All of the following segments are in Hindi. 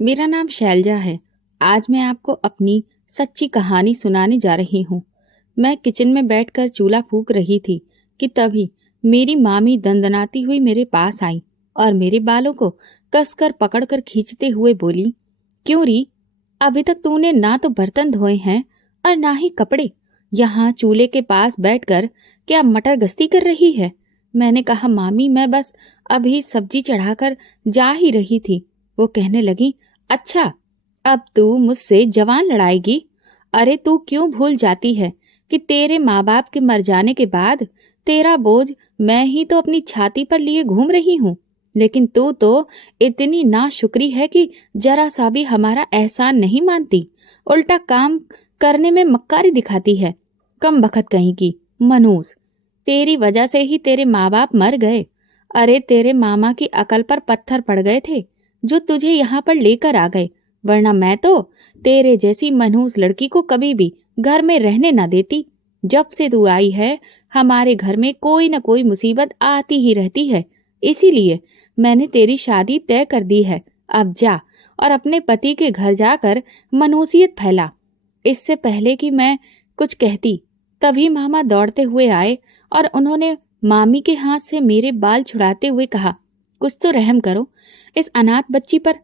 मेरा नाम शैलजा है। आज मैं आपको अपनी सच्ची कहानी सुनाने जा रही हूँ। मैं किचन में बैठकर चूल्हा फूंक रही थी कि तभी मेरी मामी दंदनाती हुई मेरे पास आई और मेरे बालों को कसकर पकड़कर खींचते हुए बोली, क्यों री, अभी तक तूने ना तो बर्तन धोए हैं और ना ही कपड़े। यहाँ चूल्हे के पास बैठकर क्या मटर गश्ती कर रही है? मैंने कहा, मामी मैं बस अभी सब्जी चढ़ाकर जा ही रही थी। वो कहने लगी, अच्छा, अब तू मुझसे जवान लड़ाएगी? अरे तू क्यों भूल जाती है कि तेरे माँ बाप के मर जाने के बाद तेरा बोझ मैं ही तो अपनी छाती पर लिए घूम रही हूँ। लेकिन तू तो इतनी नाशुक्री है कि जरा सा भी हमारा एहसान नहीं मानती, उल्टा काम करने में मक्कारी दिखाती है। कम बखत कहीं की मनूस, तेरी वजह से ही तेरे माँ बाप मर गए। अरे तेरे मामा की अकल पर पत्थर पड़ गए थे जो तुझे यहाँ पर लेकर आ गए, वरना मैं तो तेरे जैसी मनहूस लड़की को कभी भी घर में रहने ना देती। जब से तू आई है हमारे घर में कोई न कोई मुसीबत आती ही रहती है, इसीलिए मैंने तेरी शादी तय कर दी है। अब जा और अपने पति के घर जाकर मनहूसियत फैला। इससे पहले कि मैं कुछ कहती तभी मामा दौड़ते हुए आए और उन्होंने मामी के हाथ से मेरे बाल छुड़ाते हुए कहा, कुछ तो रहम करो इस अनाथ बच्ची पर।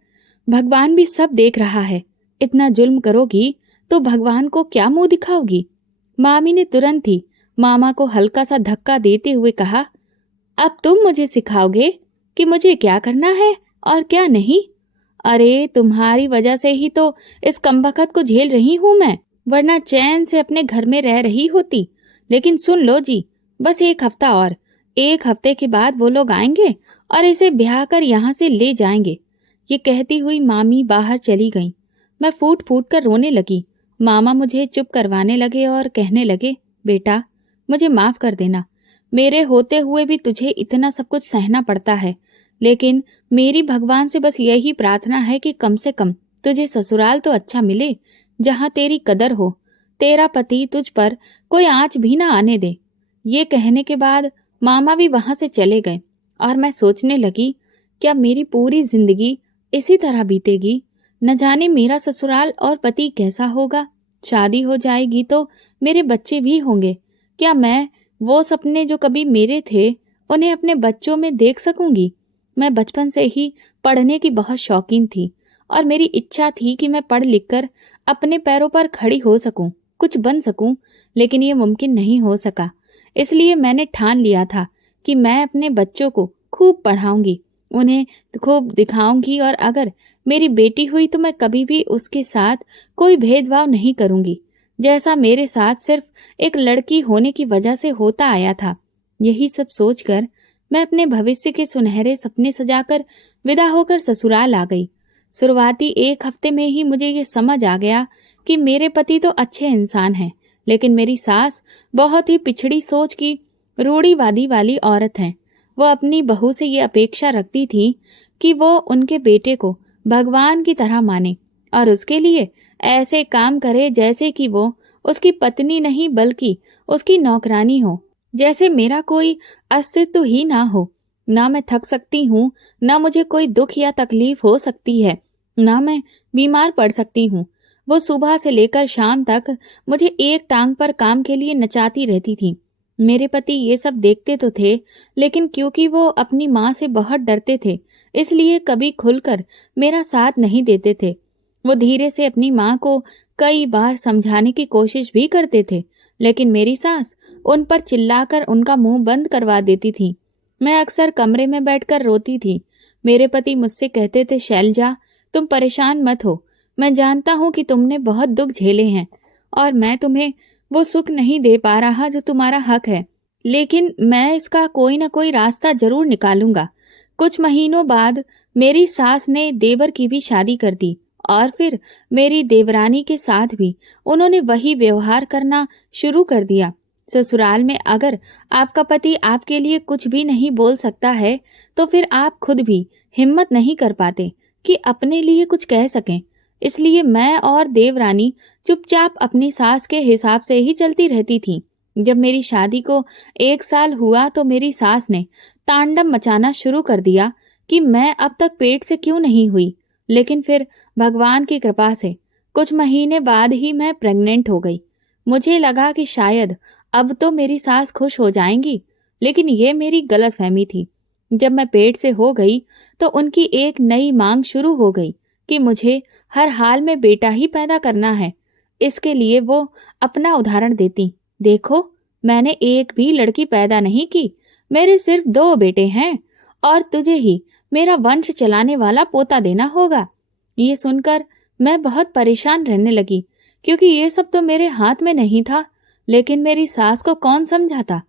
भगवान भी सब देख रहा है। इतना जुल्म करोगी तो भगवान को क्या मुंह दिखाओगी? मामी ने तुरंत ही मामा को हल्का सा धक्का देते हुए कहा, अब तुम मुझे सिखाओगे कि मुझे क्या करना है और क्या नहीं? अरे तुम्हारी वजह से ही तो इस कमबख्त को झेल रही हूं मैं, वरना चैन से अपने घर में रह रही होती। लेकिन सुन लो जी, बस एक हफ्ता और, एक हफ्ते के बाद वो लोग आएंगे और इसे ब्याह कर यहाँ से ले जाएंगे। ये कहती हुई मामी बाहर चली गईं। मैं फूट फूट कर रोने लगी। मामा मुझे चुप करवाने लगे और कहने लगे, बेटा मुझे माफ कर देना, मेरे होते हुए भी तुझे इतना सब कुछ सहना पड़ता है। लेकिन मेरी भगवान से बस यही प्रार्थना है कि कम से कम तुझे ससुराल तो अच्छा मिले, जहाँ तेरी कदर हो, तेरा पति तुझ पर कोई आंच भी ना आने दे। ये कहने के बाद मामा भी वहां से चले गए और मैं सोचने लगी, क्या मेरी पूरी जिंदगी इसी तरह बीतेगी? न जाने मेरा ससुराल और पति कैसा होगा। शादी हो जाएगी तो मेरे बच्चे भी होंगे। क्या मैं वो सपने जो कभी मेरे थे उन्हें अपने बच्चों में देख सकूंगी? मैं बचपन से ही पढ़ने की बहुत शौकीन थी और मेरी इच्छा थी कि मैं पढ़ लिख कर अपने पैरों पर खड़ी हो सकूं, कुछ बन सकूं, लेकिन ये मुमकिन नहीं हो सका। इसलिए मैंने ठान लिया था कि मैं अपने बच्चों को खूब पढ़ाऊंगी, उन्हें खूब दिखाऊंगी और अगर मेरी बेटी हुई तो मैं कभी भी उसके साथ कोई भेदभाव नहीं करूंगी, जैसा मेरे साथ सिर्फ एक लड़की होने की वजह से होता आया था। यही सब सोचकर मैं अपने भविष्य के सुनहरे सपने सजाकर विदा होकर ससुराल आ गई। शुरुआती एक हफ्ते में ही मुझे ये समझ आ गया कि मेरे पति तो अच्छे इंसान हैं, लेकिन मेरी सास बहुत ही पिछड़ी सोच की रूढ़िवादी वाली औरत है। वो अपनी बहू से ये अपेक्षा रखती थी कि वो उनके बेटे को भगवान की तरह माने और उसके लिए ऐसे काम करे जैसे कि वो उसकी पत्नी नहीं बल्कि उसकी नौकरानी हो, जैसे मेरा कोई अस्तित्व ही ना हो। ना मैं थक सकती हूँ, ना मुझे कोई दुख या तकलीफ हो सकती है, ना मैं बीमार पड़ सकती हूँ। वो सुबह से लेकर शाम तक मुझे एक टांग पर काम के लिए नचाती रहती थी। मेरे पति ये सब देखते तो थे, लेकिन क्योंकि वो अपनी माँ से बहुत डरते थे, इसलिए कभी खुलकर मेरा साथ नहीं देते थे। वो धीरे से अपनी माँ को कई बार समझाने की कोशिश भी करते थे, लेकिन मेरी सास उन पर चिल्लाकर उनका मुंह बंद करवा देती थी। मैं अक्सर कमरे में बैठकर रोती थी। मेरे पति मुझसे कहते थे, शैलजा तुम परेशान मत हो, मैं जानता हूँ कि तुमने बहुत दुख झेले हैं और मैं तुम्हें वो सुख नहीं दे पा रहा जो तुम्हारा हक है, लेकिन मैं इसका कोई ना कोई रास्ता जरूर निकालूंगा। कुछ महीनों बाद मेरी सास ने देवर की भी शादी कर दी और फिर मेरी देवरानी के साथ भी उन्होंने वही व्यवहार करना शुरू कर दिया। ससुराल में अगर आपका पति आपके लिए कुछ भी नहीं बोल सकता है तो फिर आप खुद भी हिम्मत नहीं कर पाते कि अपने लिए कुछ कह सकें। इसलिए मैं और देवरानी चुपचाप अपनी सास के हिसाब से ही चलती रहती थी। जब मेरी शादी को 1 साल हुआ तो मेरी सास ने तांडव मचाना शुरू कर दिया कि मैं अब तक पेट से क्यों नहीं हुई। लेकिन फिर भगवान की कृपा से कुछ महीने बाद ही मैं प्रेग्नेंट हो गई। मुझे लगा कि शायद अब तो मेरी सास खुश हो जाएंगी, लेकिन ये मेरी गलतफहमी थी। जब मैं पेट से हो गई तो उनकी एक नई मांग शुरू हो गई कि मुझे हर हाल में बेटा ही पैदा करना है। इसके लिए वो अपना उदाहरण देती, देखो मैंने एक भी लड़की पैदा नहीं की, मेरे सिर्फ 2 बेटे हैं और तुझे ही मेरा वंश चलाने वाला पोता देना होगा। ये सुनकर मैं बहुत परेशान रहने लगी, क्योंकि ये सब तो मेरे हाथ में नहीं था। लेकिन मेरी सास को कौन समझाता।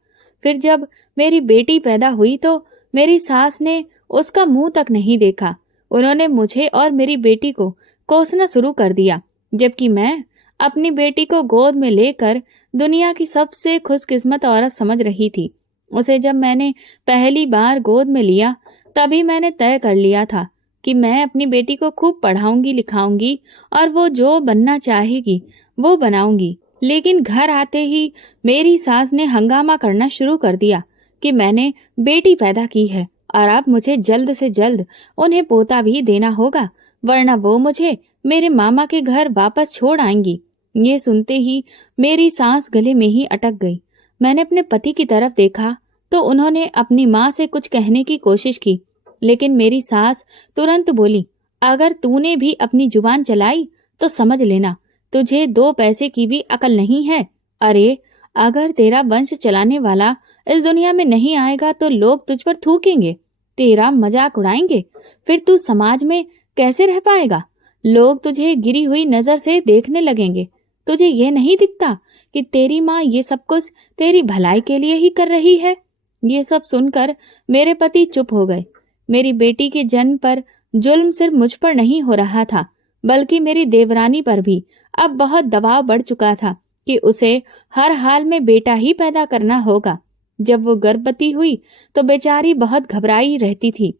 फिर जब मेरी बेटी पैदा हुई तो मेरी सास ने उसका मुंह तक नहीं देखा। उन्होंने मुझे और मेरी बेटी को कोसना शुरू कर दिया, जबकि मैं अपनी बेटी को गोद में लेकर दुनिया की सबसे खुशकिस्मत औरत समझ रही थी। उसे जब मैंने पहली बार गोद में लिया, तभी मैंने तय कर लिया था कि मैं अपनी बेटी को खूब पढ़ाऊंगी लिखाऊंगी और वो जो बनना चाहेगी वो बनाऊंगी। लेकिन घर आते ही मेरी सास ने हंगामा करना शुरू कर दिया कि मैंने बेटी पैदा की है और अब मुझे जल्द से जल्द उन्हें पोता भी देना होगा, वरना वो मुझे मेरे मामा के घर वापस छोड़ आएंगी। ये सुनते ही मेरी सांस गले में ही अटक गई। मैंने अपने पति की तरफ देखा तो उन्होंने अपनी माँ से कुछ कहने की कोशिश की, लेकिन मेरी सास तुरंत बोली, अगर तूने भी अपनी जुबान चलाई तो समझ लेना तुझे 2 पैसे की भी अकल नहीं है। अरे अगर तेरा वंश चलाने वाला इस दुनिया में नहीं आएगा तो लोग तुझ पर थूकेंगे, तेरा मजाक उड़ाएंगे, फिर तू समाज में कैसे रह पाएगा। लोग तुझे गिरी हुई नजर से देखने लगेंगे। तुझे ये नहीं दिखता कि तेरी माँ ये सब कुछ तेरी भलाई के लिए ही कर रही है। ये सब सुनकर मेरे पति चुप हो गए। मेरी बेटी के जन्म पर जुल्म सिर्फ मुझ पर नहीं हो रहा था, बल्कि मेरी देवरानी पर भी अब बहुत दबाव बढ़ चुका था कि उसे हर हाल में बेटा ही पैदा करना होगा। जब वो गर्भवती हुई तो बेचारी बहुत घबराई रहती थी,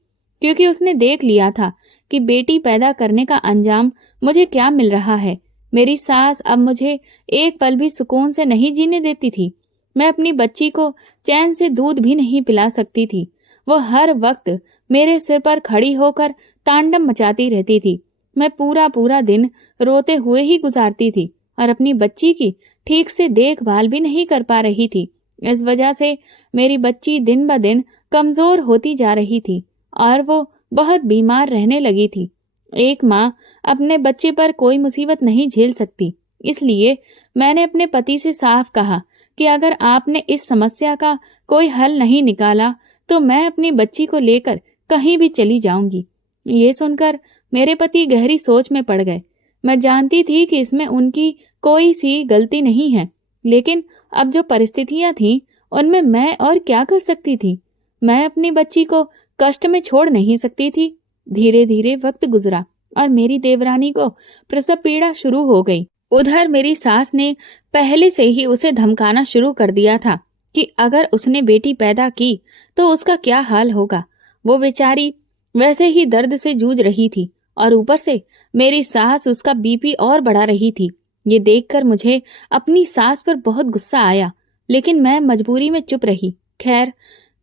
क्योंकि उसने देख लिया था कि बेटी पैदा करने का अंजाम मुझे क्या मिल रहा है। मेरी सास अब मुझे एक पल भी सुकून से नहीं जीने देती थी। मैं अपनी बच्ची को चैन से दूध भी नहीं पिला सकती थी। वो हर वक्त मेरे सिर पर खड़ी होकर तांडव मचाती रहती थी। मैं पूरा पूरा दिन रोते हुए ही गुजारती थी और अपनी बच्ची की ठीक से देखभाल भी नहीं कर पा रही थी। इस वजह से मेरी बच्ची दिन ब दिन कमजोर होती जा रही थी और वो बहुत बीमार रहने लगी थी। एक माँ अपने बच्चे पर कोई मुसीबत नहीं झेल सकती, इसलिए मैंने अपने पति से साफ कहा कि अगर आपने इस समस्या का कोई हल नहीं निकाला तो मैं अपनी बच्ची को लेकर कहीं भी चली जाऊंगी। ये सुनकर मेरे पति गहरी सोच में पड़ गए। मैं जानती थी कि इसमें उनकी कोई सी गलती नहीं है, लेकिन अब जो परिस्थितियां थीं उनमें मैं और क्या कर सकती थी। मैं अपनी बच्ची को कष्ट में छोड़ नहीं सकती थी। धीरे धीरे वक्त गुजरा और मेरी देवरानी को प्रसव पीड़ा शुरू हो गई। उधर मेरी सास ने पहले से ही उसे धमकाना शुरू कर दिया था कि अगर उसने बेटी पैदा की तो उसका क्या हाल होगा। वो बेचारी वैसे ही दर्द से जूझ रही थी और ऊपर से मेरी सास उसका बीपी और बढ़ा रही थी। ये देखकर मुझे अपनी सास पर बहुत गुस्सा आया, लेकिन मैं मजबूरी में चुप रही। खैर,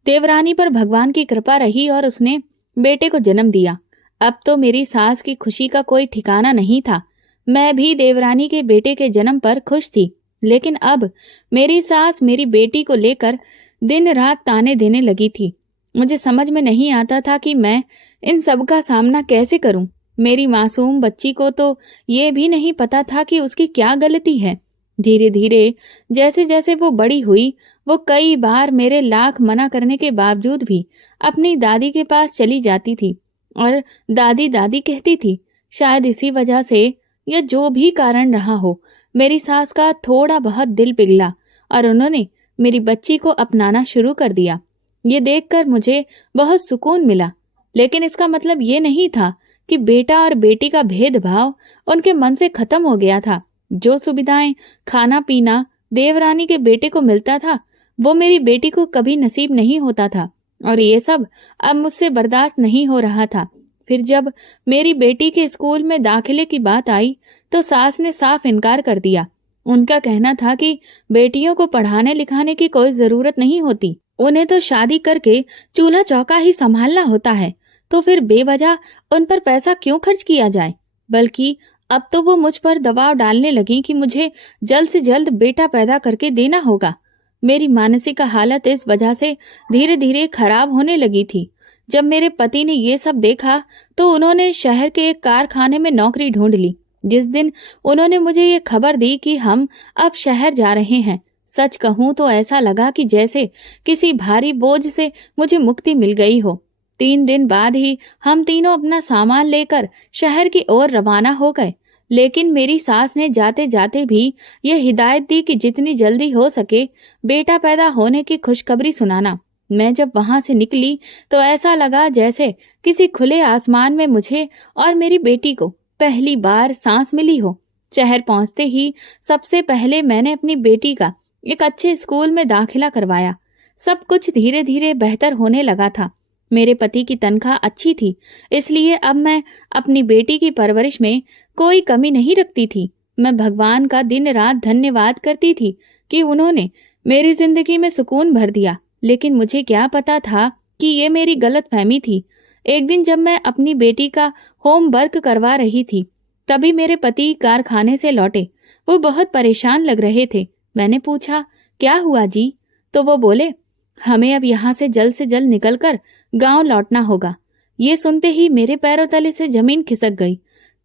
देवरानी पर भगवान की कृपा रही और उसने बेटे को जन्म दिया। अब तो मेरी सास की खुशी का कोई ठिकाना नहीं था। मैं भी देवरानी के बेटे के जन्म पर खुश थी, लेकिन अब मेरी सास मेरी बेटी को लेकर दिन रात ताने देने लगी थी। मुझे समझ में नहीं आता था कि मैं इन सब का सामना कैसे करूं। मेरी मासूम बच्ची को तो ये भी नहीं पता था कि उसकी क्या गलती है। धीरे धीरे जैसे जैसे वो बड़ी हुई, वो कई बार मेरे लाख मना करने के बावजूद भी अपनी दादी के पास चली जाती थी और दादी दादी कहती थी। शायद इसी वजह से या जो भी कारण रहा हो, मेरी सास का थोड़ा बहुत दिल पिघला और उन्होंने मेरी बच्ची को अपनाना शुरू कर दिया। ये देखकर मुझे बहुत सुकून मिला, लेकिन इसका मतलब ये नहीं था कि बेटा और बेटी का भेदभाव उनके मन से खत्म हो गया था। जो सुविधाएं, खाना पीना देवरानी के बेटे को मिलता था, वो मेरी बेटी को कभी नसीब नहीं होता था और ये सब अब मुझसे बर्दाश्त नहीं हो रहा था। फिर जब मेरी बेटी के स्कूल में दाखिले की बात आई तो सास ने साफ इनकार कर दिया। उनका कहना था कि बेटियों को पढ़ाने लिखाने की कोई जरूरत नहीं होती, उन्हें तो शादी करके चूल्हा चौका ही संभालना होता है। तो फिर बेवजह उन पर पैसा क्यों खर्च किया जाए। बल्कि अब तो वो मुझ पर दबाव डालने लगी कि मुझे जल्द से जल्द बेटा पैदा करके देना होगा। मेरी मानसिक हालत इस वजह से धीरे धीरे खराब होने लगी थी। जब मेरे पति ने ये सब देखा तो उन्होंने शहर के एक कारखाने में नौकरी ढूंढ ली। जिस दिन उन्होंने मुझे ये खबर दी कि हम अब शहर जा रहे हैं, सच कहूं तो ऐसा लगा कि जैसे किसी भारी बोझ से मुझे मुक्ति मिल गई हो। 3 दिन बाद ही हम तीनों अपना सामान लेकर शहर की ओर रवाना हो गए। लेकिन मेरी सास ने जाते जाते भी यह हिदायत दी कि जितनी जल्दी हो सके बेटा पैदा होने की खुशखबरी सुनाना। मैं जब वहां से निकली तो ऐसा लगा जैसे किसी खुले आसमान में मुझे और मेरी बेटी को पहली बार सांस मिली हो। शहर पहुंचते ही सबसे पहले मैंने अपनी बेटी का एक अच्छे स्कूल में दाखिला करवाया। सब कुछ धीरे धीरे बेहतर होने लगा था। मेरे पति की तनख्वाह अच्छी थी, इसलिए अब मैं अपनी बेटी की परवरिश में कोई कमी नहीं रखती थी। मैं भगवान का दिन रात धन्यवाद करती थी कि उन्होंने मेरी जिंदगी में सुकून भर दिया। लेकिन मुझे क्या पता था कि ये मेरी गलतफहमी थी। एक दिन जब मैं अपनी बेटी का होमवर्क करवा रही थी, तभी मेरे पति कारखाने से लौटे। वो बहुत परेशान लग रहे थे। मैंने पूछा, क्या हुआ जी? तो वो बोले, हमें अब यहाँ से जल्द निकलकर गांव लौटना होगा। ये सुनते ही मेरे पैरों तले से जमीन खिसक गई।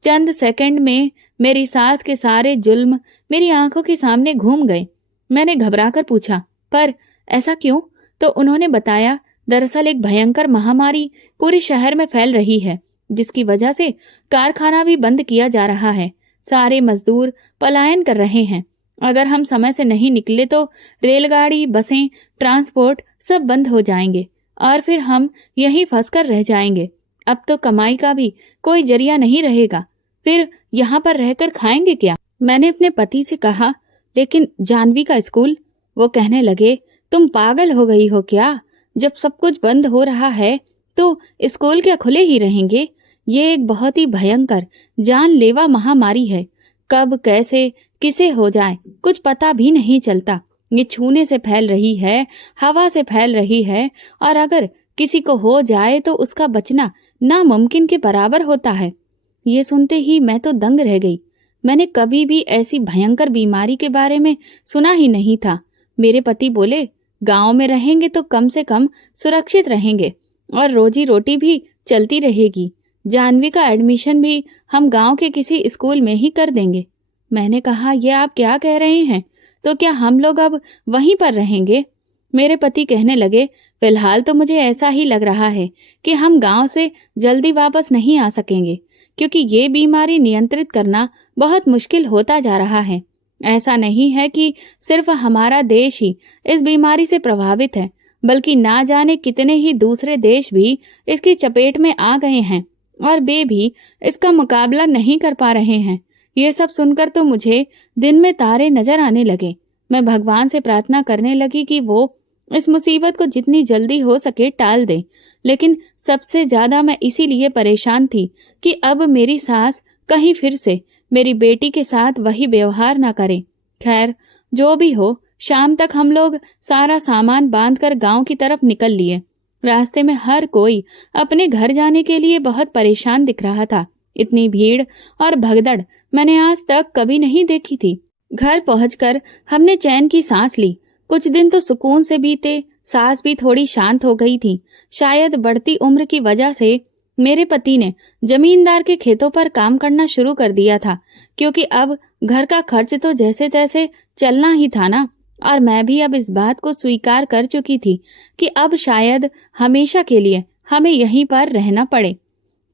चंद सेकंड में मेरी सास के सारे जुल्म मेरी आंखों के सामने घूम गए। मैंने घबराकर पूछा, पर ऐसा क्यों? तो उन्होंने बताया, दरअसल एक भयंकर महामारी पूरे शहर में फैल रही है, जिसकी वजह से कारखाना भी बंद किया जा रहा है। सारे मजदूर पलायन कर रहे हैं। अगर हम समय से नहीं निकले तो रेलगाड़ी, बसें, ट्रांसपोर्ट सब बंद हो जाएंगे और फिर हम यहीं फंसकर रह जाएंगे। अब तो कमाई का भी कोई जरिया नहीं रहेगा। फिर यहाँ पर रहकर खाएंगे क्या? मैंने अपने पति से कहा, लेकिन जानवी का स्कूल? वो कहने लगे, तुम पागल हो गई हो क्या? जब सब कुछ बंद हो रहा है तो स्कूल क्या खुले ही रहेंगे? ये एक बहुत ही भयंकर जानलेवा महामारी है। कब कैसे किसे हो जाए कुछ पता भी नहीं चलता। ये छूने से फैल रही है, हवा से फैल रही है, और अगर किसी को हो जाए तो उसका बचना नामुमकिन के बराबर होता है। ये सुनते ही मैं तो दंग रह गई। मैंने कभी भी ऐसी भयंकर बीमारी के बारे में सुना ही नहीं था। मेरे पति बोले, गांव में रहेंगे तो कम से कम सुरक्षित रहेंगे और रोजी रोटी भी चलती रहेगी। जानवी का एडमिशन भी हम गांव के किसी स्कूल में ही कर देंगे। मैंने कहा, ये आप क्या कह रहे हैं? तो क्या हम लोग अब वहीं पर रहेंगे? मेरे पति कहने लगे, फिलहाल तो मुझे ऐसा ही लग रहा है कि हम गांव से जल्दी वापस नहीं आ सकेंगे, क्योंकि ये बीमारी नियंत्रित करना बहुत मुश्किल होता जा रहा है। ऐसा नहीं है कि सिर्फ हमारा देश ही इस बीमारी से प्रभावित है, बल्कि ना जाने कितने ही दूसरे देश भी इसकी चपेट में आ गए हैं और वे भी इसका मुकाबला नहीं कर पा रहे हैं। ये सब सुनकर तो मुझे दिन में तारे नजर आने लगे। मैं भगवान से प्रार्थना करने लगी कि वो इस मुसीबत को जितनी जल्दी हो सके टाल दे। लेकिन सबसे ज्यादा मैं इसीलिए परेशान थी कि अब मेरी सास कहीं फिर से मेरी बेटी के साथ वही व्यवहार ना करे। खैर, जो भी हो, शाम तक हम लोग सारा सामान बांधकर गांव की तरफ निकल लिए। रास्ते में हर कोई अपने घर जाने के लिए बहुत परेशान दिख रहा था। इतनी भीड़ और भगदड़ मैंने आज तक कभी नहीं देखी थी। घर पहुंचकर हमने चैन की सांस ली। कुछ दिन तो सुकून से बीते। सास भी थोड़ी शांत हो गई थी। शायद बढ़ती उम्र की वजह से मेरे पति ने जमींदार के खेतों पर काम करना शुरू कर दिया था, क्योंकि अब घर का खर्च तो जैसे तैसे चलना ही था ना। और मैं भी अब इस बात को स्वीकार कर चुकी थी कि अब शायद हमेशा के लिए हमें यहीं पर रहना पड़े।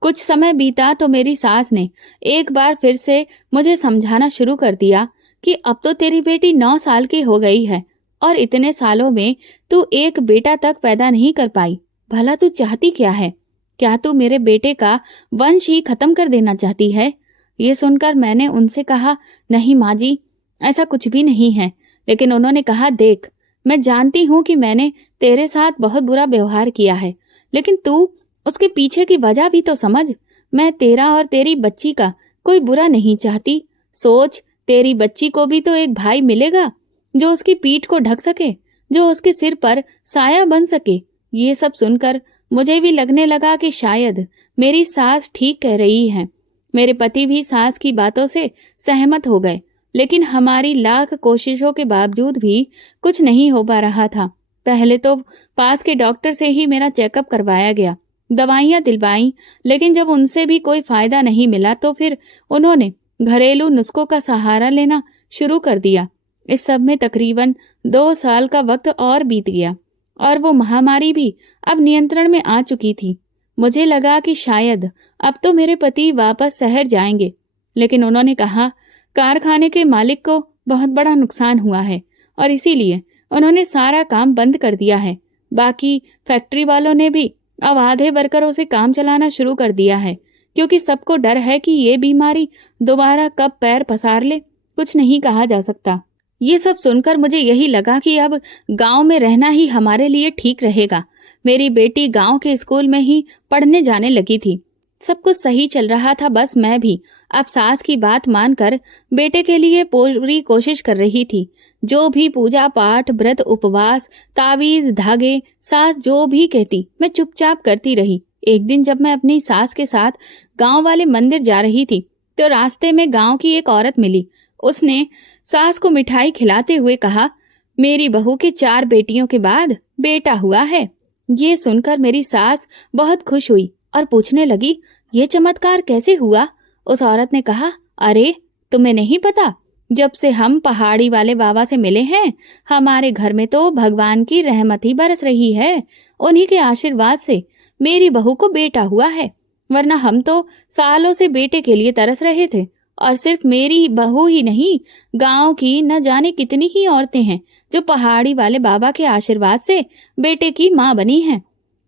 कुछ समय बीता तो मेरी सास ने एक बार फिर से मुझे समझाना शुरू कर दिया कि अब तो तेरी बेटी 9 साल की हो गई है और इतने सालों में तू एक बेटा तक पैदा नहीं कर पाई। भला तू चाहती क्या है? क्या तू मेरे बेटे का वंश ही खत्म कर देना चाहती है? ये सुनकर मैंने उनसे कहा, नहीं माँ जी, ऐसा कुछ भी नहीं है। लेकिन उन्होंने कहा, देख, मैं जानती हूँ कि मैंने तेरे साथ बहुत बुरा व्यवहार किया है, लेकिन तू उसके पीछे की वजह भी तो समझ। मैं तेरा और तेरी बच्ची का कोई बुरा नहीं चाहती। सोच, तेरी बच्ची को भी तो एक भाई मिलेगा जो उसकी पीठ को ढक सके, जो उसके सिर पर साया बन सके। ये सब सुनकर मुझे भी लगने लगा कि शायद मेरी सास ठीक कह रही है। मेरे पति भी सास की बातों से सहमत हो गए, लेकिन हमारी लाख कोशिशों के बावजूद भी कुछ नहीं हो पा रहा था। पहले तो पास के डॉक्टर से ही मेरा चेकअप करवाया गया, दवाइयां दिलवाई, लेकिन जब उनसे भी कोई फायदा नहीं मिला तो फिर उन्होंने घरेलू नुस्खों का सहारा लेना शुरू कर दिया। इस सब में तकरीबन 2 साल का वक्त और बीत गया और वो महामारी भी अब नियंत्रण में आ चुकी थी। मुझे लगा कि शायद अब तो मेरे पति वापस शहर जाएंगे, लेकिन उन्होंने कहा कारखाने के मालिक को बहुत बड़ा नुकसान हुआ है और इसीलिए उन्होंने सारा काम बंद कर दिया है। बाकी फैक्ट्री वालों ने भी अब आधे वर्करों से काम चलाना शुरू कर दिया है, क्योंकि सबको डर है कि ये बीमारी दोबारा कब पैर पसार ले, कुछ नहीं कहा जा सकता। ये सब सुनकर मुझे यही लगा कि अब गांव में रहना ही हमारे लिए ठीक रहेगा। मेरी बेटी गांव के स्कूल में ही पढ़ने जाने लगी थी। सब कुछ सही चल रहा था, बस मैं भी अब सास की बात मानकर बेटे के लिए पूरी कोशिश कर रही थी। जो भी पूजा पाठ, व्रत, उपवास, तावीज, धागे, सास जो भी कहती मैं चुपचाप करती रही। एक दिन जब मैं अपनी सास के साथ गांव वाले मंदिर जा रही थी तो रास्ते में गांव की एक औरत मिली। उसने सास को मिठाई खिलाते हुए कहा, मेरी बहू के 4 बेटियों के बाद बेटा हुआ है। ये सुनकर मेरी सास बहुत खुश हुई और पूछने लगी, ये चमत्कार कैसे हुआ? उस औरत ने कहा, अरे तुम्हें नहीं पता, जब से हम पहाड़ी वाले बाबा से मिले हैं हमारे घर में तो भगवान की रहमत ही बरस रही है। उन्हीं के आशीर्वाद से मेरी बहू को बेटा हुआ है, वरना हम तो सालों से बेटे के लिए तरस रहे थे। और सिर्फ मेरी बहू ही नहीं, गांव की न जाने कितनी ही औरतें हैं जो पहाड़ी वाले बाबा के आशीर्वाद से बेटे की माँ बनी हैं।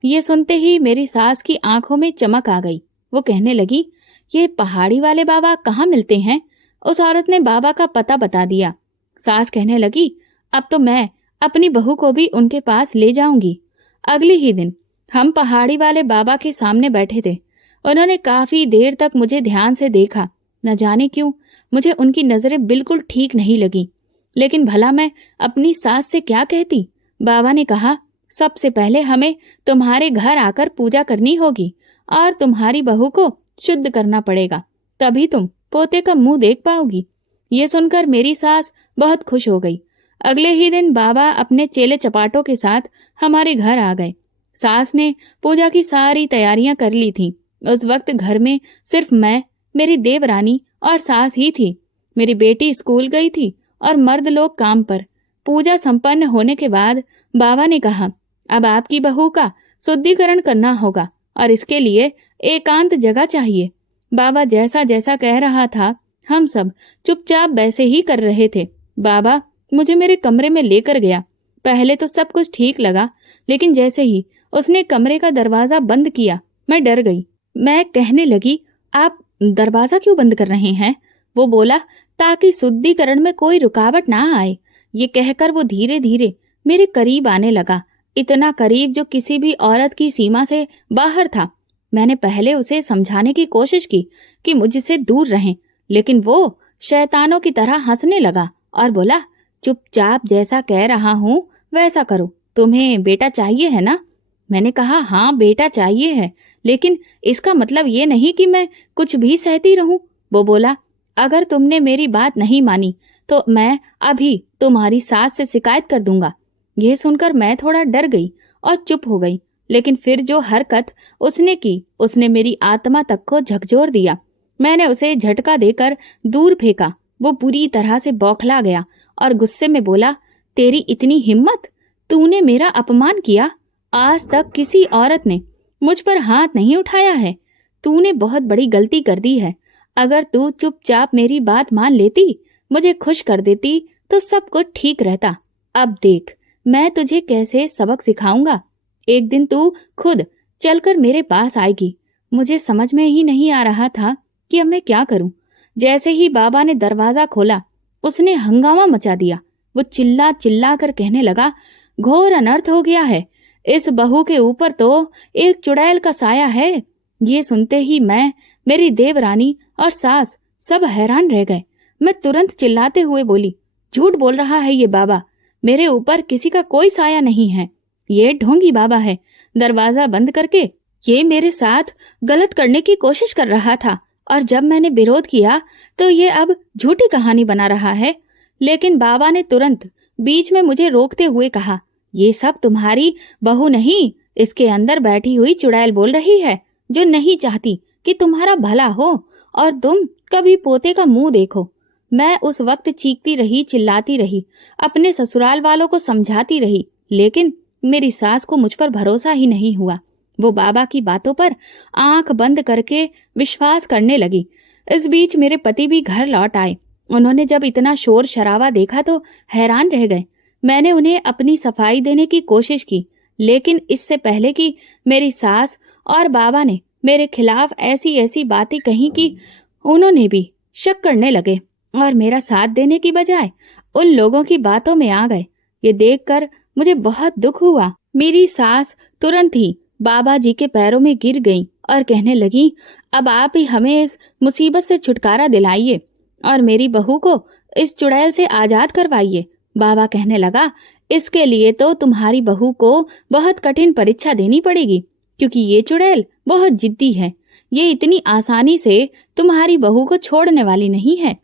ये सुनते ही मेरी सास की आंखों में चमक आ गई। वो कहने लगी, ये पहाड़ी वाले बाबा कहाँ मिलते हैं? उस औरत ने बाबा का पता बता दिया। सास कहने लगी, अब तो मैं अपनी बहू को भी उनके पास ले जाऊंगी। अगले ही दिन हम पहाड़ी वाले बाबा के सामने बैठे थे। उन्होंने काफी देर तक मुझे ध्यान से देखा। न जाने क्यों मुझे उनकी नजरें बिल्कुल ठीक नहीं लगी, लेकिन भला मैं अपनी सास से क्या कहती। बाबा ने कहा, सबसे पहले हमें तुम्हारे घर आकर पूजा करनी होगी और तुम्हारी बहू को शुद्ध करना पड़ेगा, तभी तुम पोते का मुंह देख पाओगी। ये सुनकर मेरी सास बहुत खुश हो गई। अगले ही दिन बाबा अपने चेले चपाटों के साथ हमारे घर आ गए। सास ने पूजा की सारी तैयारियां कर ली थी। उस वक्त घर में सिर्फ मैं, मेरी देवरानी और सास ही थी। मेरी बेटी स्कूल गई थी और मर्द लोग काम पर। पूजा संपन्न होने के बाद बाबा ने कहा, अब आपकी बहू का शुद्धिकरण करना होगा और इसके लिए एकांत जगह चाहिए। बाबा जैसा जैसा कह रहा था हम सब चुपचाप वैसे ही कर रहे थे। बाबा मुझे मेरे कमरे में लेकर गया। पहले तो सब कुछ ठीक लगा, लेकिन जैसे ही उसने कमरे का दरवाजा बंद किया मैं डर गई। मैं कहने लगी, आप दरवाजा क्यों बंद कर रहे हैं? वो बोला, ताकि शुद्धिकरण में कोई रुकावट ना आए। ये कहकर वो धीरे धीरे मेरे करीब आने लगा, इतना करीब जो किसी भी औरत की सीमा से बाहर था। मैंने पहले उसे समझाने की कोशिश की कि मुझसे दूर रहें, लेकिन वो शैतानों की तरह हंसने लगा और बोला, चुपचाप जैसा कह रहा हूँ वैसा करो। तुम्हें बेटा चाहिए है ना? मैंने कहा, हाँ बेटा चाहिए है, लेकिन इसका मतलब ये नहीं कि मैं कुछ भी सहती रहूं। वो बोला, अगर तुमने मेरी बात नहीं मानी तो मैं अभी तुम्हारी सास से शिकायत कर दूंगा। यह सुनकर मैं थोड़ा डर गई और चुप हो गई, लेकिन फिर जो हरकत उसने की उसने मेरी आत्मा तक को झकझोर दिया। मैंने उसे झटका देकर दूर फेंका। वो पूरी तरह से बौखला गया और गुस्से में बोला, तेरी इतनी हिम्मत, तूने मेरा अपमान किया। आज तक किसी औरत ने मुझ पर हाथ नहीं उठाया है। तूने बहुत बड़ी गलती कर दी है। अगर तू चुपचाप मेरी बात मान लेती, मुझे खुश कर देती तो सब कुछ ठीक रहता। अब देख मैं तुझे कैसे सबक सिखाऊंगा। एक दिन तू खुद चलकर मेरे पास आएगी। मुझे समझ में ही नहीं आ रहा था कि अब मैं क्या करूं। जैसे ही बाबा ने दरवाजा खोला उसने हंगामा मचा दिया। वो चिल्ला चिल्ला कर कहने लगा, घोर अनर्थ हो गया है। इस बहू के ऊपर तो एक चुड़ैल का साया है। ये सुनते ही मैं, मेरी देवरानी और सास सब हैरान रह गए। मैं तुरंत चिल्लाते हुए बोली, झूठ बोल रहा है ये बाबा, मेरे ऊपर किसी का कोई साया नहीं है। ये ढोंगी बाबा है। दरवाजा बंद करके ये मेरे साथ गलत करने की कोशिश कर रहा था, और जब मैंने विरोध किया तो ये अब झूठी कहानी बना रहा है। लेकिन बाबा ने तुरंत बीच में मुझे रोकते हुए कहा, ये सब तुम्हारी बहू नहीं, इसके अंदर बैठी हुई चुड़ैल बोल रही है, जो नहीं चाहती कि तुम्हारा भला हो और तुम कभी पोते का मुंह देखो। मैं उस वक्त चीखती रही, चिल्लाती रही, अपने ससुराल वालों को समझाती रही, लेकिन मेरी सास को मुझ पर भरोसा ही नहीं हुआ। वो बाबा की बातों पर आंख बंद करके विश्वास करने लगी। इस बीच मेरे पति भी घर लौट आए। उन्होंने जब इतना शोर शराबा देखा तो हैरान रह गए। मैंने उन्हें अपनी सफाई देने की कोशिश की, लेकिन इससे पहले कि मेरी सास और बाबा ने मेरे खिलाफ ऐसी ऐसी बातें कही कि उन्होंने भी शक करने लगे और मेरा साथ देने की बजाय उन लोगों की बातों में आ गए। ये देखकर मुझे बहुत दुख हुआ। मेरी सास तुरंत ही बाबा जी के पैरों में गिर गई और कहने लगी, अब आप ही हमें इस मुसीबत से छुटकारा दिलाइए और मेरी बहू को इस चुड़ैल से आजाद करवाइए। बाबा कहने लगा, इसके लिए तो तुम्हारी बहू को बहुत कठिन परीक्षा देनी पड़ेगी, क्योंकि ये चुड़ैल बहुत जिद्दी है। ये इतनी आसानी से तुम्हारी बहू को छोड़ने वाली नहीं है।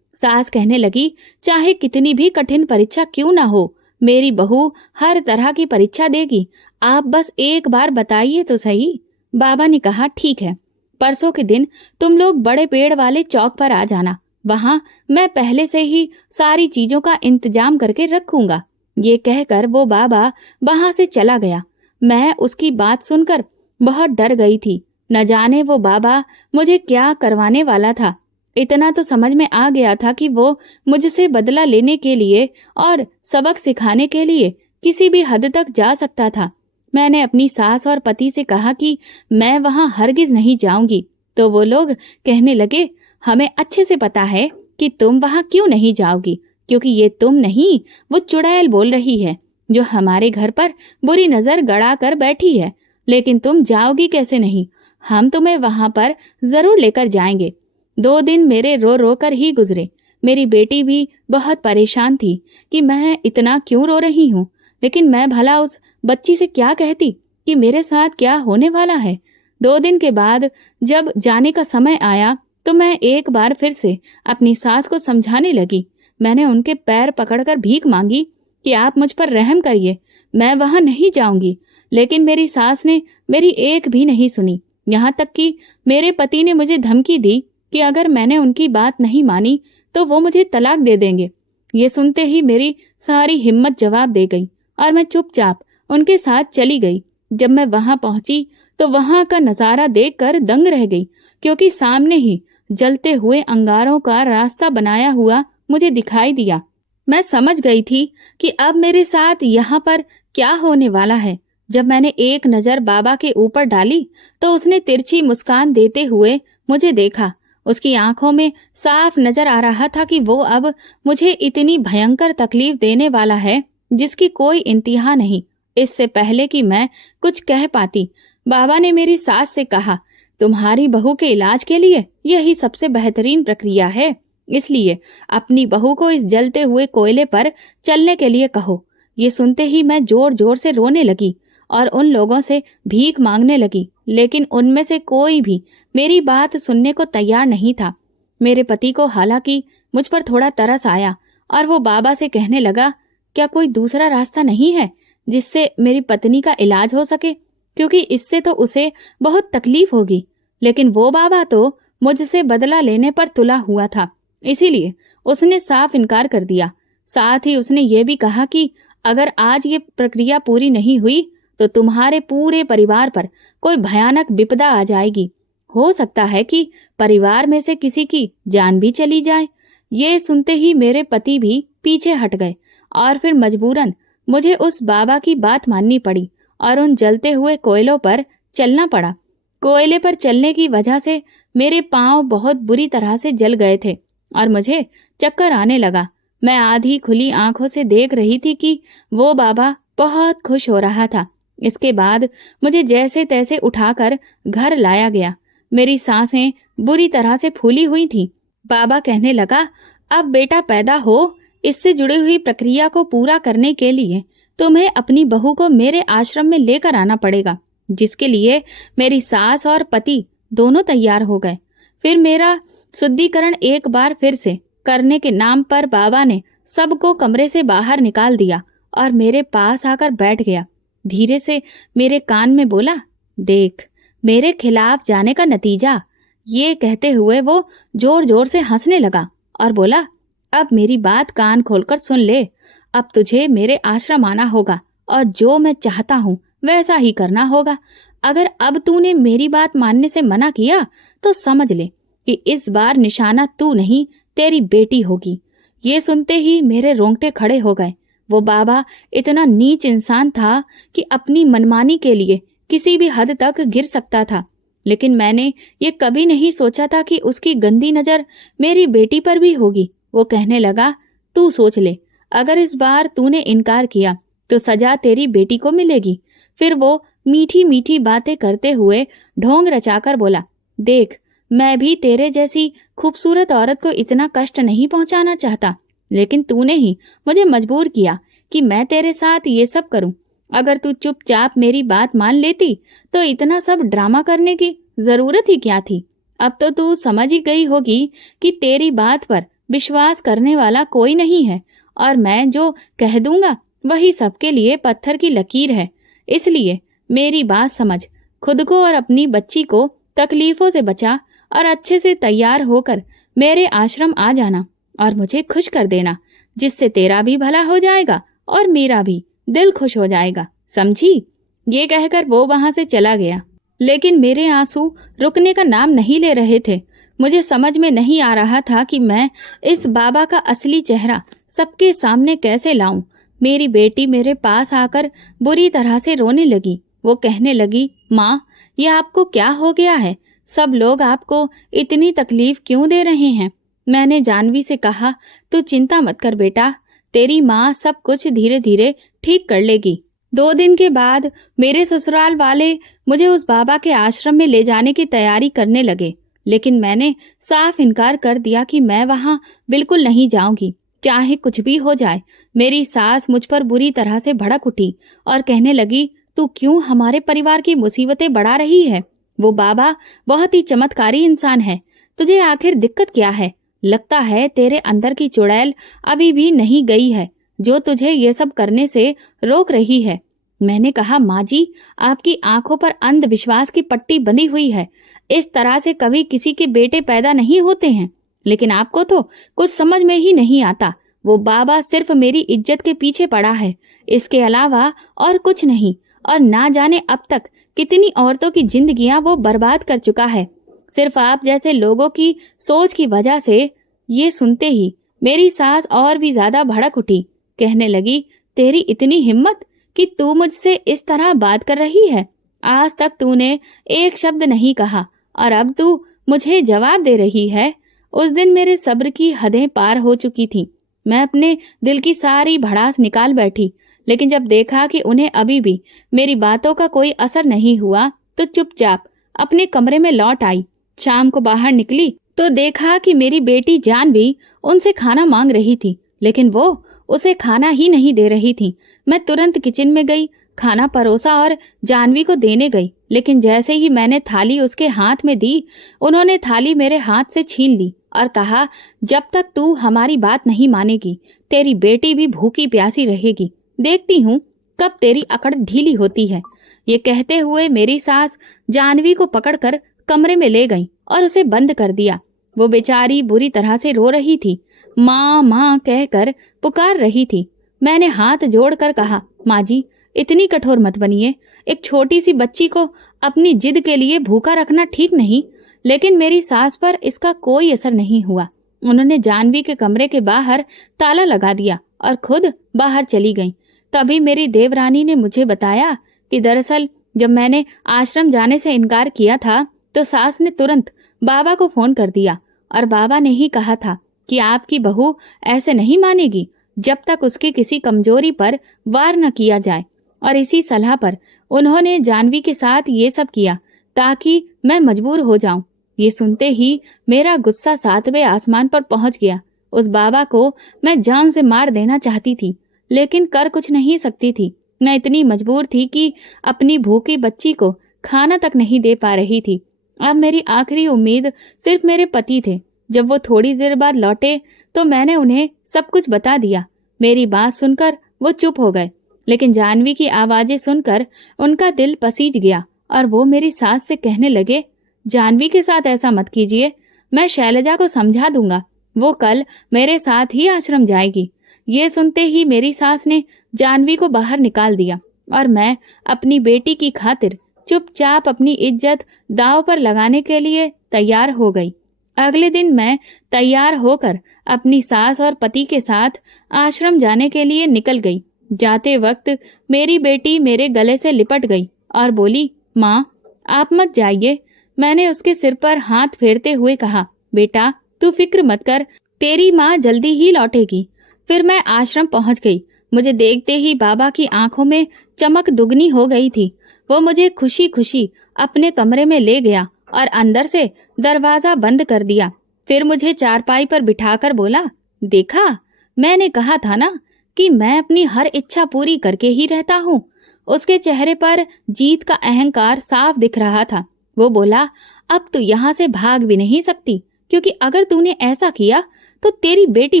सास कहने लगी, चाहे कितनी भी कठिन परीक्षा क्यों ना हो, मेरी बहू हर तरह की परीक्षा देगी। आप बस एक बार बताइए तो सही। बाबा ने कहा, ठीक है, परसों के दिन तुम लोग बड़े पेड़ वाले चौक पर आ जाना। वहां मैं पहले से ही सारी चीजों का इंतजाम करके रखूंगा। ये कहकर वो बाबा वहां से चला गया। मैं उसकी बात सुनकर बहुत डर गई थी। न जाने वो बाबा मुझे क्या करवाने वाला था। इतना तो समझ में आ गया था कि वो मुझसे बदला लेने के लिए और सबक सिखाने के लिए किसी भी हद तक जा सकता था। मैंने अपनी सास और पति से कहा कि मैं वहां हरगिज नहीं जाऊंगी, तो वो लोग कहने लगे, हमें अच्छे से पता है कि तुम वहां क्यों नहीं जाओगी, क्योंकि ये तुम नहीं, वो चुड़ैल बोल रही है, जो हमारे घर पर बुरी नजर गड़ा कर बैठी है। लेकिन तुम जाओगी कैसे नहीं, हम तुम्हें वहां पर जरूर लेकर जाएंगे। 2 दिन मेरे रो रो कर ही गुजरे। मेरी बेटी भी बहुत परेशान थी कि मैं इतना क्यों रो रही हूँ, लेकिन मैं भला उस बच्ची से क्या कहती कि मेरे साथ क्या होने वाला है। 2 दिन के बाद जब जाने का समय आया तो मैं एक बार फिर से अपनी सास को समझाने लगी। मैंने उनके पैर पकड़कर भीख मांगी कि आप मुझ पर रहम करिए, मैं वहां नहीं जाऊंगी। लेकिन मेरी सास ने मेरी एक भी नहीं सुनी। यहाँ तक कि मेरे पति ने मुझे धमकी दी कि अगर मैंने उनकी बात नहीं मानी तो वो मुझे तलाक दे देंगे। ये सुनते ही मेरी सारी हिम्मत जवाब दे गई और मैं चुपचाप उनके साथ चली गई। जब मैं वहां पहुंची तो वहां का नजारा देखकर दंग रह गई, क्योंकि सामने ही जलते हुए अंगारों का रास्ता बनाया हुआ मुझे दिखाई दिया। मैं समझ गई थी कि अब मेरे साथ यहाँ पर क्या होने वाला है। जब मैंने एक नजर बाबा के ऊपर डाली तो उसने तिरछी मुस्कान देते हुए मुझे देखा। उसकी आंखों में साफ नजर आ रहा था कि वो अब मुझे इतनी भयंकर तकलीफ देने वाला है जिसकी कोई इंतहा नहीं। इससे पहले कि मैं कुछ कह पाती, बाबा ने मेरी सास से कहा, तुम्हारी बहू के इलाज के लिए यही सबसे बेहतरीन प्रक्रिया है, इसलिए अपनी बहू को इस जलते हुए कोयले पर चलने के लिए कहो। ये सुनते ही मैं जोर जोर से रोने लगी और उन लोगों से भीख मांगने लगी, लेकिन उनमें से कोई भी मेरी बात सुनने को तैयार नहीं था। मेरे पति को हालांकि मुझ पर थोड़ा तरस आया और वो बाबा से कहने लगा, क्या कोई दूसरा रास्ता नहीं है जिससे मेरी पत्नी का इलाज हो सके, क्योंकि इससे तो उसे बहुत तकलीफ होगी। लेकिन वो बाबा तो मुझसे बदला लेने पर तुला हुआ था, इसीलिए उसने साफ इनकार कर दिया। साथ ही उसने ये भी कहा कि अगर आज ये प्रक्रिया पूरी नहीं हुई तो तुम्हारे पूरे परिवार पर कोई भयानक विपदा आ जाएगी। हो सकता है कि परिवार में से किसी की जान भी चली जाए। ये सुनते ही मेरे पति भी पीछे हट गए और फिर मजबूरन मुझे उस बाबा की बात माननी पड़ी और उन जलते हुए कोयलों पर चलना पड़ा। कोयले पर चलने की वजह से मेरे पांव बहुत बुरी तरह से जल गए थे और मुझे चक्कर आने लगा। मैं आधी खुली आंखों से देख रही थी कि वो बाबा बहुत खुश हो रहा था। इसके बाद मुझे जैसे तैसे उठाकर घर लाया गया। मेरी सांसें बुरी तरह से फूली हुई थीं। बाबा कहने लगा, अब बेटा पैदा हो, इससे जुड़ी हुई प्रक्रिया को पूरा करने के लिए तुम्हें अपनी बहू को मेरे आश्रम में लेकर आना पड़ेगा। जिसके लिए मेरी सास और पति दोनों तैयार हो गए। फिर मेरा शुद्धिकरण एक बार फिर से करने के नाम पर बाबा ने सबको कमरे से बाहर निकाल दिया और मेरे पास आकर बैठ गया। धीरे से मेरे कान में बोला, देख मेरे खिलाफ जाने का नतीजा। ये कहते हुए वो जोर जोर से हंसने लगा और बोला, अब मेरी बात कान खोलकर सुन ले। अब तुझे मेरे आश्रम आना होगा और जो मैं चाहता हूँ वैसा ही करना होगा। अगर अब तूने मेरी बात मानने से मना किया तो समझ ले कि इस बार निशाना तू नहीं तेरी बेटी होगी। ये सुनते ही मेरे रोंगटे खड़े हो गए। वो बाबा इतना नीच इंसान था कि अपनी मनमानी के लिए किसी भी हद तक गिर सकता था, लेकिन मैंने ये कभी नहीं सोचा था कि उसकी गंदी नजर मेरी बेटी पर भी होगी। वो कहने लगा, तू सोच ले, अगर इस बार तूने इनकार किया तो सजा तेरी बेटी को मिलेगी। फिर वो मीठी मीठी बातें करते हुए ढोंग रचाकर बोला, देख मैं भी तेरे जैसी खूबसूरत औरत को इतना कष्ट नहीं पहुंचाना चाहता, लेकिन तूने ही मुझे मजबूर किया कि मैं तेरे साथ ये सब करूं। अगर तू चुपचाप मेरी बात मान लेती तो इतना सब ड्रामा करने की जरूरत ही क्या थी। अब तो तू समझ ही गई होगी कि तेरी बात पर विश्वास करने वाला कोई नहीं है और मैं जो कह दूंगा वही सबके लिए पत्थर की लकीर है। इसलिए मेरी बात समझ, खुद को और अपनी बच्ची को तकलीफों से बचा और अच्छे से तैयार होकर मेरे आश्रम आ जाना और मुझे खुश कर देना, जिससे तेरा भी भला हो जाएगा और मेरा भी दिल खुश हो जाएगा, समझी। ये कहकर वो वहां से चला गया, लेकिन मेरे आंसू रुकने का नाम नहीं ले रहे थे। मुझे समझ में नहीं आ रहा था कि मैं इस बाबा का असली चेहरा सबके सामने कैसे लाऊं। मेरी बेटी मेरे पास आकर बुरी तरह से रोने लगी। वो कहने लगी, माँ ये आपको क्या हो गया है? सब लोग आपको इतनी तकलीफ क्यों दे रहे हैं? मैंने जानवी से कहा, तू चिंता मत कर बेटा, तेरी माँ सब कुछ धीरे धीरे ठीक कर लेगी। 2 दिन के बाद मेरे ससुराल वाले मुझे उस बाबा के आश्रम में ले जाने की तैयारी करने लगे, लेकिन मैंने साफ इनकार कर दिया कि मैं वहां बिल्कुल नहीं जाऊंगी, चाहे कुछ भी हो जाए। मेरी सास मुझ पर बुरी तरह से भड़क उठी और कहने लगी, तू क्यों हमारे परिवार की मुसीबतें बढ़ा रही है? वो बाबा बहुत ही चमत्कारी इंसान है, तुझे आखिर दिक्कत क्या है? लगता है तेरे अंदर की चुड़ैल अभी भी नहीं गई है, जो तुझे ये सब करने से रोक रही है। मैंने कहा, माँ जी आपकी आंखों पर अंधविश्वास की पट्टी बंधी हुई है। इस तरह से कभी किसी के बेटे पैदा नहीं होते हैं, लेकिन आपको तो कुछ समझ में ही नहीं आता। वो बाबा सिर्फ मेरी इज्जत के पीछे पड़ा है, इसके अलावा और कुछ नहीं। और ना जाने अब तक कितनी औरतों की जिंदगियां वो बर्बाद कर चुका है, सिर्फ आप जैसे लोगों की सोच की वजह से। ये सुनते ही मेरी सास और भी ज्यादा भड़क उठी, कहने लगी, तेरी इतनी हिम्मत कि तू मुझसे इस तरह बात कर रही है? आज तक तूने एक शब्द नहीं कहा और अब तू मुझे जवाब दे रही है। उस दिन मेरे सब्र की हदें पार हो चुकी थी। मैं अपने दिल की सारी भड़ास निकाल बैठी, लेकिन जब देखा कि उन्हें अभी भी मेरी बातों का कोई असर नहीं हुआ तो चुपचाप अपने कमरे में लौट आई। शाम को बाहर निकली तो देखा कि मेरी बेटी जानवी उनसे खाना मांग रही थी, लेकिन वो उसे खाना ही नहीं दे रही थी। मैं तुरंत किचन में गई, खाना परोसा और जानवी को देने गई, लेकिन जैसे ही मैंने थाली उसके हाथ में दी, उन्होंने थाली मेरे हाथ से छीन ली और कहा, जब तक तू हमारी बात नहीं मानेगी तेरी बेटी भी भूखी प्यासी रहेगी। देखती हूँ कब तेरी अकड़ ढीली होती है। ये कहते हुए मेरी सास जानवी को पकड़कर कमरे में ले गई और उसे बंद कर दिया। वो बेचारी बुरी तरह से रो रही थी, माँ माँ कहकर पुकार रही थी। मैंने हाथ जोड़कर कहा, माँ जी इतनी कठोर मत बनिए, एक छोटी सी बच्ची को अपनी जिद के लिए भूखा रखना ठीक नहीं। लेकिन मेरी सास पर इसका कोई असर नहीं हुआ। उन्होंने जानवी के कमरे के बाहर ताला लगा दिया और खुद बाहर चली गईं। तभी मेरी देवरानी ने मुझे बताया कि दरअसल जब मैंने आश्रम जाने से इनकार किया था तो सास ने तुरंत बाबा को फोन कर दिया और बाबा ने ही कहा था कि आपकी बहू ऐसे नहीं मानेगी जब तक उसकी किसी कमजोरी पर वार न किया जाए। और इसी सलाह पर उन्होंने जानवी के साथ ये सब किया ताकि मैं मजबूर हो जाऊं। ये सुनते ही मेरा गुस्सा 7वें आसमान पर पहुंच गया। उस बाबा को मैं जान से मार देना चाहती थी, लेकिन कर कुछ नहीं सकती थी। मैं इतनी मजबूर थी कि अपनी भूखी बच्ची को खाना तक नहीं दे पा रही थी। अब मेरी आखिरी उम्मीद सिर्फ मेरे पति थे। जब वो थोड़ी देर बाद लौटे तो मैंने उन्हें सब कुछ बता दिया। मेरी बात सुनकर वो चुप हो गए, लेकिन जानवी की आवाजें सुनकर उनका दिल पसीज गया और वो मेरी सास से कहने लगे, जानवी के साथ ऐसा मत कीजिए, मैं शैलजा को समझा दूंगा, वो कल मेरे साथ ही आश्रम जाएगी। ये सुनते ही मेरी सास ने जानवी को बाहर निकाल दिया और मैं अपनी बेटी की खातिर चुपचाप अपनी इज्जत दांव पर लगाने के लिए तैयार हो गई। अगले दिन मैं तैयार होकर अपनी सास और पति के साथ आश्रम जाने के लिए निकल गई। जाते वक्त मेरी बेटी मेरे गले से लिपट गई और बोली, माँ आप मत जाइए। मैंने उसके सिर पर हाथ फेरते हुए कहा, बेटा तू फिक्र मत कर, तेरी माँ जल्दी ही लौटेगी। फिर मैं आश्रम पहुंच गई। मुझे देखते ही बाबा की आंखों में चमक दुगनी हो गई थी। वो मुझे खुशी खुशी अपने कमरे में ले गया और अंदर से दरवाजा बंद कर दिया। फिर मुझे चारपाई पर बिठाकर बोला, देखा, मैंने कहा था ना कि मैं अपनी हर इच्छा पूरी करके ही रहता हूँ। उसके चेहरे पर जीत का अहंकार साफ दिख रहा था। वो बोला, अब तू यहाँ से भाग भी नहीं सकती, क्योंकि अगर तूने ऐसा किया तो तेरी बेटी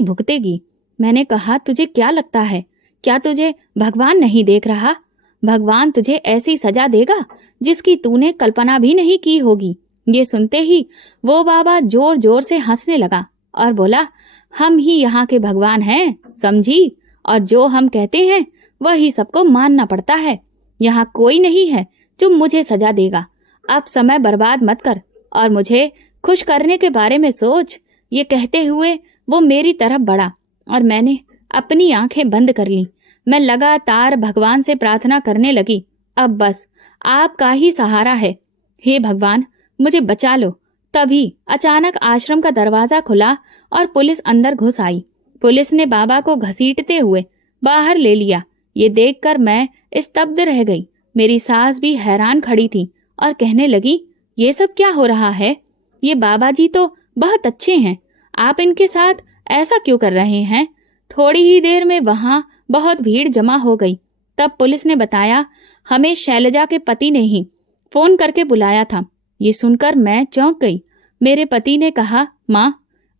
भुगतेगी। मैंने कहा, तुझे क्या लगता है, क्या तुझे भगवान नहीं देख रहा? भगवान तुझे ऐसी सजा देगा जिसकी तूने कल्पना भी नहीं की होगी। ये सुनते ही वो बाबा जोर जोर से हंसने लगा और बोला, हम ही यहाँ के भगवान हैं, समझी, और जो हम कहते हैं वही सबको मानना पड़ता है। यहाँ कोई नहीं है जो मुझे सजा देगा। अब समय बर्बाद मत कर और मुझे खुश करने के बारे में सोच। ये कहते हुए वो मेरी तरफ बढ़ा और मैंने अपनी आंखें बंद कर ली। मैं लगातार भगवान से प्रार्थना करने लगी, अब बस आपका ही सहारा है, हे भगवान मुझे बचा लो। तभी अचानक आश्रम का दरवाजा खुला और पुलिस अंदर घुस आई। पुलिस ने बाबा को घसीटते हुए बाहर ले लिया। ये देखकर मैं स्तब्ध रह गई। मेरी सास भी हैरान खड़ी थी और कहने लगी, ये सब क्या हो रहा है? ये बाबा जी तो बहुत अच्छे हैं, आप इनके साथ ऐसा क्यों कर रहे हैं? थोड़ी ही देर में वहां बहुत भीड़ जमा हो गई। तब पुलिस ने बताया, हमें शैलजा के पति ने ही फोन करके बुलाया था। ये सुनकर मैं चौंक गई। मेरे पति ने कहा, माँ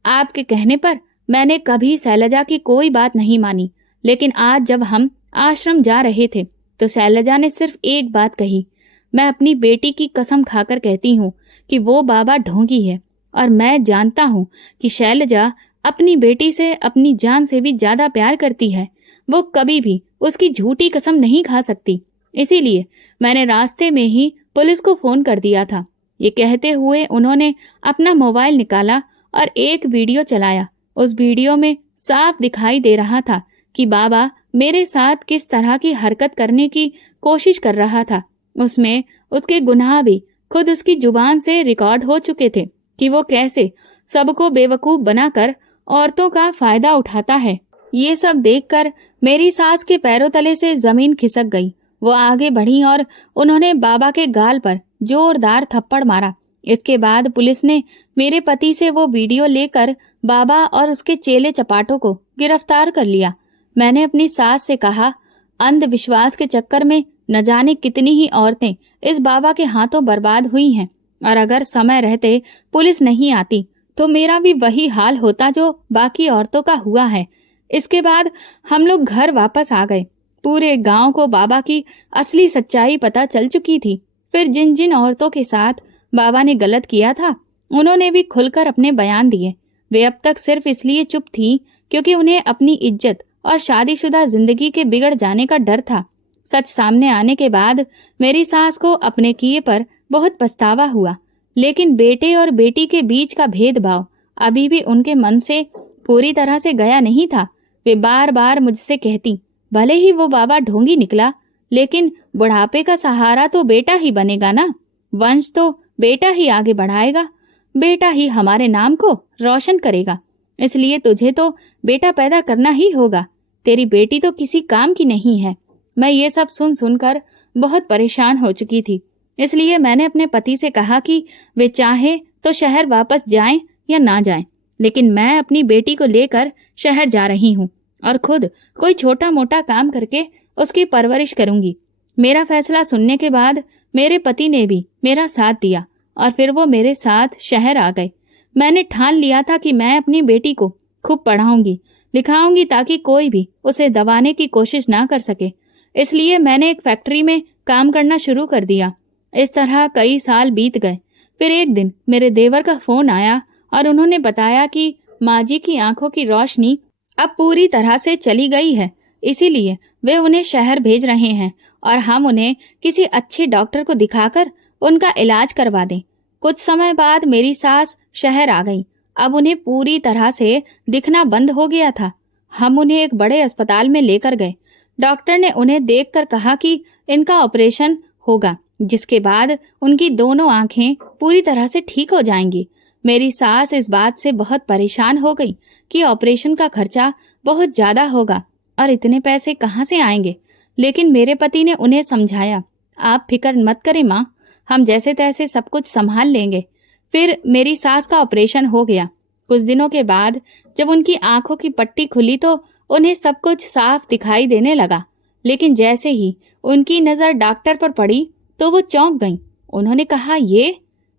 आपके कहने पर मैंने कभी शैलजा की कोई बात नहीं मानी, लेकिन आज जब हम आश्रम जा रहे थे तो शैलजा ने सिर्फ एक बात कही। मैं अपनी बेटी की कसम खाकर कहती हूँ कि वो बाबा ढोंगी है और मैं जानता हूँ कि शैलजा अपनी बेटी से अपनी जान से भी ज्यादा प्यार करती है। वो कभी भी उसकी झूठी कसम नहीं खा सकती। इसीलिए मैंने रास्ते में ही पुलिस को फोन कर दिया था। ये कहते हुए उन्होंने अपना मोबाइल निकाला और एक वीडियो चलाया। उस वीडियो में साफ दिखाई दे रहा था कि बाबा मेरे साथ किस तरह की हरकत करने की कोशिश कर रहा था। उसमें उसके गुनाह भी खुद उसकी जुबान से रिकॉर्ड हो चुके थे कि वो कैसे सबको बेवकूफ बनाकर औरतों का फायदा उठाता है। ये सब देखकर मेरी सास के पैरों तले से जमीन खिसक गई। वो आगे बढ़ी और उन्होंने बाबा के गाल पर जोरदार थप्पड़ मारा। इसके बाद पुलिस ने मेरे पति से वो वीडियो लेकर बाबा और उसके चेले चपाटों को गिरफ्तार कर लिया। मैंने अपनी सास से कहा, अंधविश्वास के चक्कर में न जाने कितनी ही औरतें इस बाबा के हाथों बर्बाद हुई हैं, और अगर समय रहते पुलिस नहीं आती तो मेरा भी वही हाल होता जो बाकी औरतों का हुआ है। इसके बाद हम लोग घर वापस आ गए। पूरे गांव को बाबा की असली सच्चाई पता चल चुकी थी। फिर जिन जिन औरतों के साथ बाबा ने गलत किया था उन्होंने भी खुलकर अपने बयान दिए। वे अब तक सिर्फ इसलिए चुप थी क्योंकि उन्हें अपनी इज्जत और शादीशुदा जिंदगी के बिगड़ जाने का डर था। सच सामने आने के बाद मेरी सास को अपने किए पर बहुत पछतावा हुआ, लेकिन बेटे और बेटी के बीच का भेदभाव अभी भी उनके मन से पूरी तरह से गया नहीं था। वे बार बार मुझसे कहती, भले ही वो बाबा ढोंगी निकला, लेकिन बुढ़ापे का सहारा तो बेटा ही बनेगा ना। वंश तो बेटा ही आगे बढ़ाएगा, बेटा ही हमारे नाम को रोशन करेगा। इसलिए तुझे तो बेटा पैदा करना ही होगा। तेरी बेटी तो किसी काम की नहीं है। मैं ये सब सुन सुनकर बहुत परेशान हो चुकी थी। इसलिए मैंने अपने पति से कहा कि वे चाहे तो शहर वापस जाएं या ना जाएं, लेकिन मैं अपनी बेटी को लेकर शहर जा रही हूँ और खुद कोई छोटा मोटा काम करके उसकी परवरिश करूंगी। मेरा फैसला सुनने के बाद मेरे पति ने भी मेरा साथ दिया और फिर वो मेरे साथ शहर आ गए। मैंने ठान लिया था कि मैं अपनी बेटी को खूब पढ़ाऊंगी, लिखाऊंगी ताकि कोई भी उसे दबाने की कोशिश ना कर सके। इसलिए मैंने एक फैक्ट्री में काम करना शुरू कर दिया। इस तरह कई साल बीत गए। फिर एक दिन मेरे देवर का फोन आया और उन्होंने बताया कि माँ जी की आंखों की रोशनी अब पूरी तरह से चली गई है, इसीलिए वे उन्हें शहर भेज रहे हैं और हम उन्हें किसी अच्छे डॉक्टर को दिखाकर उनका इलाज करवा दें। कुछ समय बाद मेरी सास शहर आ गई। अब उन्हें पूरी तरह से दिखना बंद हो गया था। हम उन्हें एक बड़े अस्पताल में लेकर गए। डॉक्टर ने उन्हें देखकर कहा कि इनका ऑपरेशन होगा, जिसके बाद उनकी दोनों आंखें पूरी तरह से ठीक हो जाएंगी। मेरी सास इस बात से बहुत परेशान हो गई कि ऑपरेशन का खर्चा बहुत ज्यादा होगा और इतने पैसे कहाँ से आएंगे। लेकिन मेरे पति ने उन्हें समझाया, आप फिक्र मत करें माँ, हम जैसे तैसे सब कुछ संभाल लेंगे। फिर मेरी सास का ऑपरेशन हो गया। कुछ दिनों के बाद जब उनकी आंखों की पट्टी खुली तो उन्हें सब कुछ साफ दिखाई देने लगा। लेकिन जैसे ही उनकी नजर डॉक्टर पर पड़ी तो वो चौंक गईं। उन्होंने कहा, ये?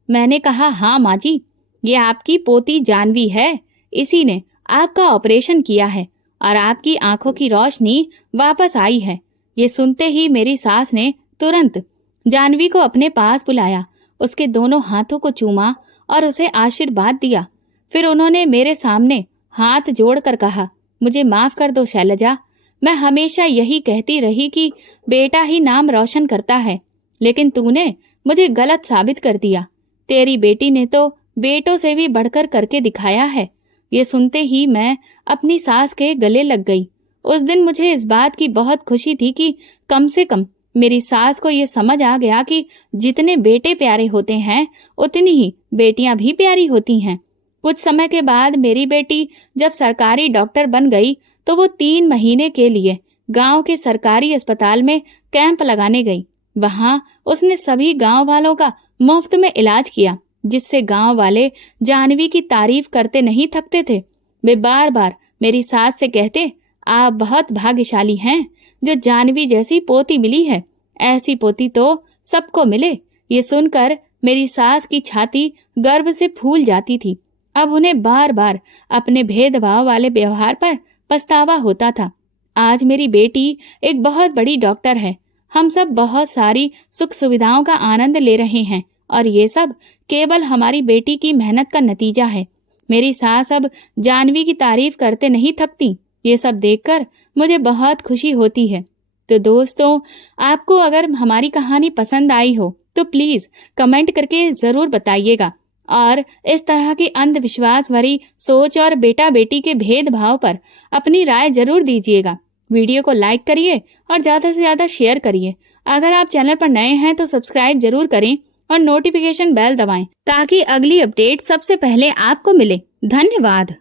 मैंने कहा, हाँ माँ जी, ये आपकी पोती जानवी है। इसी ने आपका ऑपरेशन किया है और आपकी आंखों की रोशनी वापस आई है। ये सुनते ही मेरी सास ने तुरंत जानवी को अपने पास बुलाया, उसके दोनों हाथों को चूमा और उसे आशीर्वाद दिया। फिर उन्होंने मेरे सामने हाथ जोड़कर कहा, मुझे माफ कर दो शैलजा, मैं हमेशा यही कहती रही कि बेटा ही नाम रोशन करता है, लेकिन तूने मुझे गलत साबित कर दिया। तेरी बेटी ने तो बेटों से भी बढ़कर करके दिखाया है। ये सुनते ही मैं अपनी सास के गले लग गई। उस दिन मुझे इस बात की बहुत खुशी थी कि कम से कम मेरी सास को ये समझ आ गया कि जितने बेटे प्यारे होते हैं उतनी ही बेटियां भी प्यारी होती हैं। कुछ समय के बाद मेरी बेटी जब सरकारी डॉक्टर बन गई तो वो 3 महीने के लिए गांव के सरकारी अस्पताल में कैंप लगाने गई। वहां उसने सभी गांव वालों का मुफ्त में इलाज किया, जिससे गांव वाले जानवी की तारीफ करते नहीं थकते थे। वे बार बार मेरी सास से कहते, आप बहुत भाग्यशाली हैं जो जानवी जैसी पोती मिली है। ऐसी पोती तो सबको मिले। ये सुनकर मेरी सास की छाती गर्व से फूल जाती थी। अब उन्हें बार बार अपने भेदभाव वाले व्यवहार पर पछतावा होता था। आज मेरी बेटी एक बहुत बड़ी डॉक्टर है। हम सब बहुत सारी सुख सुविधाओं का आनंद ले रहे हैं और ये सब केवल हमारी बेटी की मेहनत का नतीजा है। मेरी सास अब जानवी की तारीफ करते नहीं थकती। ये सब देखकर मुझे बहुत खुशी होती है। तो दोस्तों, आपको अगर हमारी कहानी पसंद आई हो तो प्लीज कमेंट करके जरूर बताइएगा और इस तरह की अंधविश्वास भरी सोच और बेटा बेटी के भेदभाव पर अपनी राय जरूर दीजिएगा। वीडियो को लाइक करिए और ज्यादा से ज्यादा शेयर करिए। अगर आप चैनल पर नए हैं तो सब्सक्राइब जरूर करें और नोटिफिकेशन बेल दबाएं ताकि अगली अपडेट सबसे पहले आपको मिले। धन्यवाद।